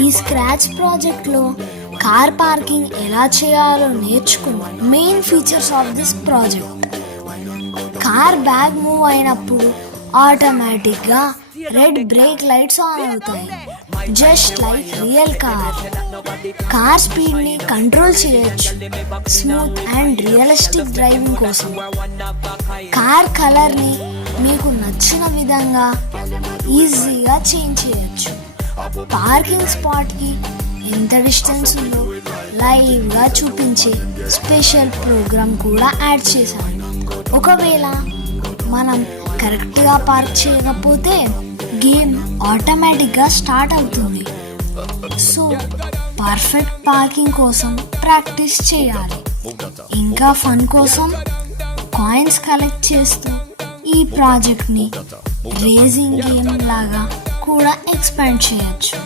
ఈ స్క్రాచ్ ప్రాజెక్ట్లో car parking ఎలా చేయాలో నేర్చుకున్నాం. Main features of this project: car back move అయినప్పుడు ఆటోమేటిక్గా రెడ్ బ్రేక్ లైట్స్ ఆన్ అవుతాయి, just like real car. Car స్పీడ్ని కంట్రోల్ చేయొచ్చు స్మూత్ అండ్ రియలిస్టిక్ డ్రైవింగ్ కోసం. కార్ కలర్ని మీకు నచ్చిన విధంగా ఈజీగా చేంజ్ చేయొచ్చు. పార్కింగ్ స్పాట్కి ఎంత డిస్టెన్స్ ఉందో లైవ్గా చూపించే స్పెషల్ ప్రోగ్రామ్ కూడా యాడ్ చేశాను. ఒకవేళ మనం కరెక్ట్గా పార్క్ చేయకపోతే గేమ్ ఆటోమేటిక్గా స్టార్ట్ అవుతుంది. సో పర్ఫెక్ట్ పార్కింగ్ కోసం ప్రాక్టీస్ చేయాలి. ఇంకా ఫన్ కోసం కాయిన్స్ కలెక్ట్ చేస్తూ ఈ ప్రాజెక్ట్ని రేసింగ్ గేమ్ లాగా కూడా ఎక్స్పాండ్ చేయొచ్చు.